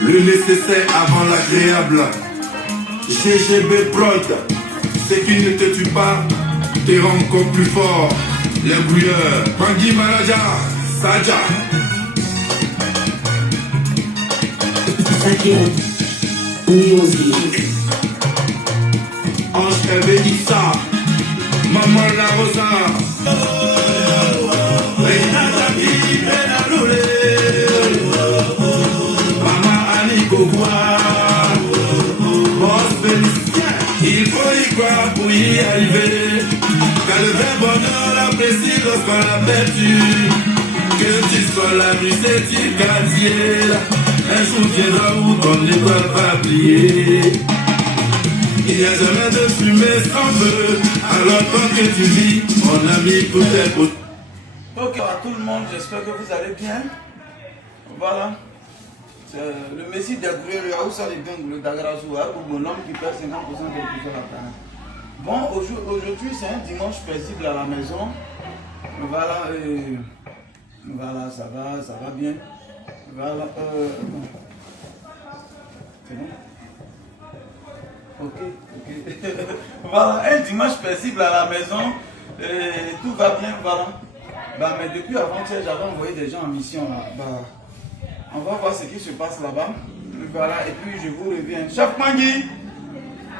Le nécessaire avant l'agréable. GGB Prod, ce qui ne te tue pas, te rend encore plus fort. Les brouilleurs, Bangui Malaja, Saja. Ange Hervé Issa, Maman La Rosa. Maman Ali Kogoua. Il faut y croire pour y arriver. Car le vrai bonheur l'apprécie lorsqu'on l'a perdu. Que tu sois la rue, c'est du quartier. Un jour viendra où ton école va plier. Il n'y a jamais de fumée sans feu. Alors tant que tu vis, mon ami, tout est beau. Ok, à tout le monde, j'espère que vous allez bien. Voilà. Le Messie d'Agouré, le Aoussa de Beng, le Dagrazoua, ou l'homme qui perd 50% de plus la planète. Bon, aujourd'hui c'est un dimanche paisible à la maison. Voilà, voilà, ça va bien. Voilà, c'est bon? Ok. Voilà, un dimanche paisible à la maison. Et tout va bien, voilà. Bah, mais depuis avant-hier, j'avais envoyé des gens en mission là. Bah, on va voir ce qui se passe là-bas. Voilà, et puis je vous reviens. Chef Mangui,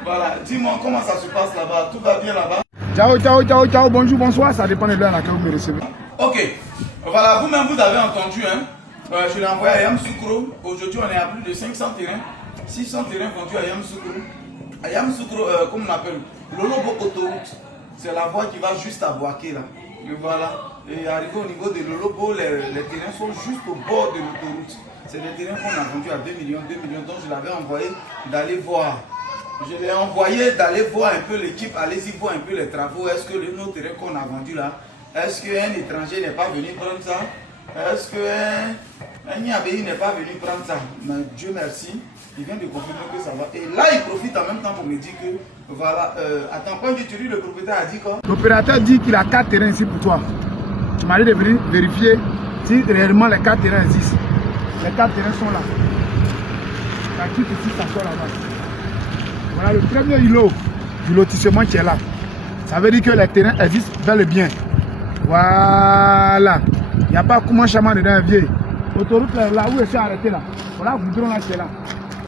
voilà, dis-moi comment ça se passe là-bas. Tout va bien là-bas? Ciao, bonjour, bonsoir, ça dépend de l'heure à laquelle vous me recevez. Ok, voilà, vous-même vous avez entendu, hein. Je l'ai envoyé à Yamoussoukro. Aujourd'hui, on est à plus de 500 terrains. 600 terrains vendus à Yamoussoukro. À Yamoussoukro, comme on appelle, Lolobo Autoroute. C'est la voie qui va juste à Boaké là. Et voilà. Et arrivé au niveau de Lolobo, les terrains sont juste au bord de l'autoroute. C'est des terrains qu'on a vendus à 2 millions, donc je l'avais envoyé d'aller voir. Je l'ai envoyé d'aller voir un peu l'équipe, allez-y voir un peu les travaux. Est-ce que nos terrains qu'on a vendus là, est-ce qu'un étranger n'est pas venu prendre ça? Est-ce qu'un Niabéi n'est pas venu prendre ça? Mais Dieu merci, il vient de confirmer que ça va. Et là, il profite en même temps pour me dire que, voilà, attends, quand tu dis, le propriétaire a dit quoi? L'opérateur dit qu'il a 4 terrains ici pour toi. Tu m'as dit de venir vérifier si réellement les 4 terrains existent. Les 4 terrains sont là. La quitte ici, ça sort là-bas. Voilà le premier îlot du lotissement qui est là. Ça veut dire que les terrains existent bel et bien. Voilà. Il n'y a pas comment chaman dedans un vieil. Autoroute là où je suis arrêté là. Voilà, goudron là, c'est là.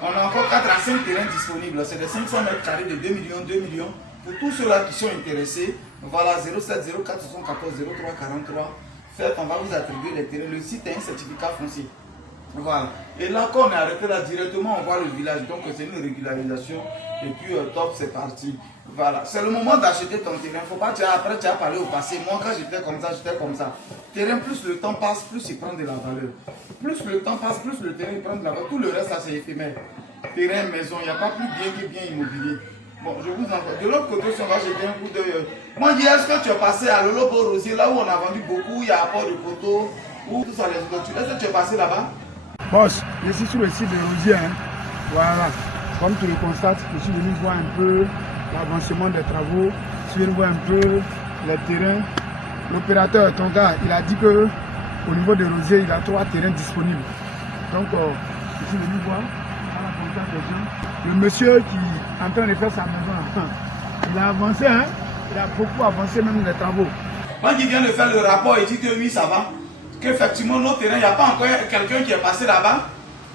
On a encore 4 à 5 terrains disponibles. C'est des 500 mètres carrés de 2 millions. Pour tous ceux-là qui sont intéressés, voilà 07 04 74 03 43. Faites, on va vous attribuer les terrains. Le site est un certificat foncier. Voilà. Et là, quand on est arrêté là, directement, on voit le village. Donc, c'est une régularisation. Et puis, top, c'est parti. Voilà. C'est le moment d'acheter ton terrain. Faut pas, après, tu as parlé au passé. Moi, quand j'étais comme ça, j'étais comme ça. Terrain, plus le temps passe, plus il prend de la valeur. Plus le temps passe, plus le terrain prend de la valeur. Tout le reste, ça, c'est éphémère. Terrain, maison, il n'y a pas plus bien que bien immobilier. Bon, je vous envoie. De l'autre côté, si on va jeter un coup d'œil. Moi, je dis, est-ce que tu es passé à Lolobo Rosier, là où on a vendu beaucoup, il y a apport de poteaux, où tout ça, les autres. Est-ce que tu es passé là-bas? Boss, je suis sur le site de Rosier. Hein. Voilà. Comme tu le constates, je suis venu voir un peu l'avancement des travaux. Je suis venu voir un peu les terrains. L'opérateur, ton gars, il a dit que au niveau de Rosier, il a 3 terrains disponibles. Donc, je suis venu voir à la contact des gens. Le monsieur qui est en train de faire sa maison, il a avancé, hein? Il a beaucoup avancé même les travaux. Quand il vient de faire le rapport, il dit que oui, ça va. Qu'effectivement, nos terrains, il n'y a pas encore quelqu'un qui est passé là-bas.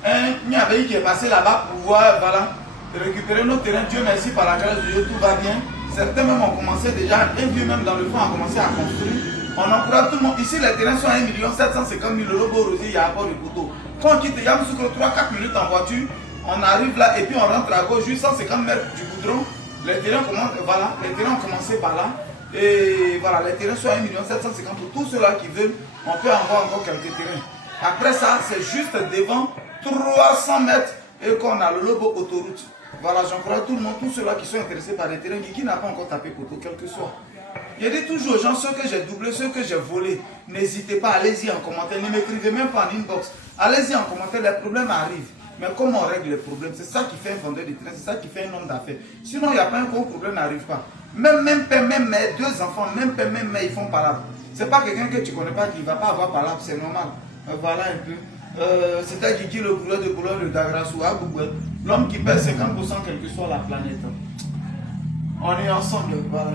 Un Niabéi qui est passé là-bas pour voir, voilà, récupérer nos terrains. Dieu merci, par la grâce de Dieu, tout va bien. Certains même ont commencé déjà, un vieux même dans le fond a commencé à construire. On encourage tout le monde. Ici, les terrains sont à 1 750 000 euros. Beau Rosier, il y a apport de poteau. Quand on quitte Yamoussoukro 3-4 minutes en voiture, on arrive là et puis on rentre à gauche, juste 150 mètres du goudron. Les terrains commencent, voilà, les terrains ont commencé par là. Et voilà, les terrains sont à 1 750 000. Pour tous ceux-là qui veulent, on peut avoir encore quelques terrains. Après ça, c'est juste devant 300 mètres et qu'on a le Lobo Autoroute. Voilà, j'encourage tout le monde, tous ceux-là qui sont intéressés par les terrains, qui n'a pas encore tapé poteau, quel que soit. Je dis toujours aux gens, ceux que j'ai doublés, ceux que j'ai volés, n'hésitez pas, allez-y en commentaire, ne m'écrivez même pas en inbox. Allez-y en commentaire, les problèmes arrivent. Mais comment on règle les problèmes? C'est ça qui fait un vendeur de terrain, c'est ça qui fait un homme d'affaires. Sinon, il n'y a pas un gros problème, n'arrive pas. Même père, même mère, 2 enfants, même père, même mère, ils font palabre. C'est pas quelqu'un que tu connais pas qui ne va pas avoir palabre, c'est normal. Voilà un peu. C'était Gigi le couleur de couleur de Dagrasou à Google. L'homme qui pèse 50% quelle que soit la planète. On est ensemble, voilà.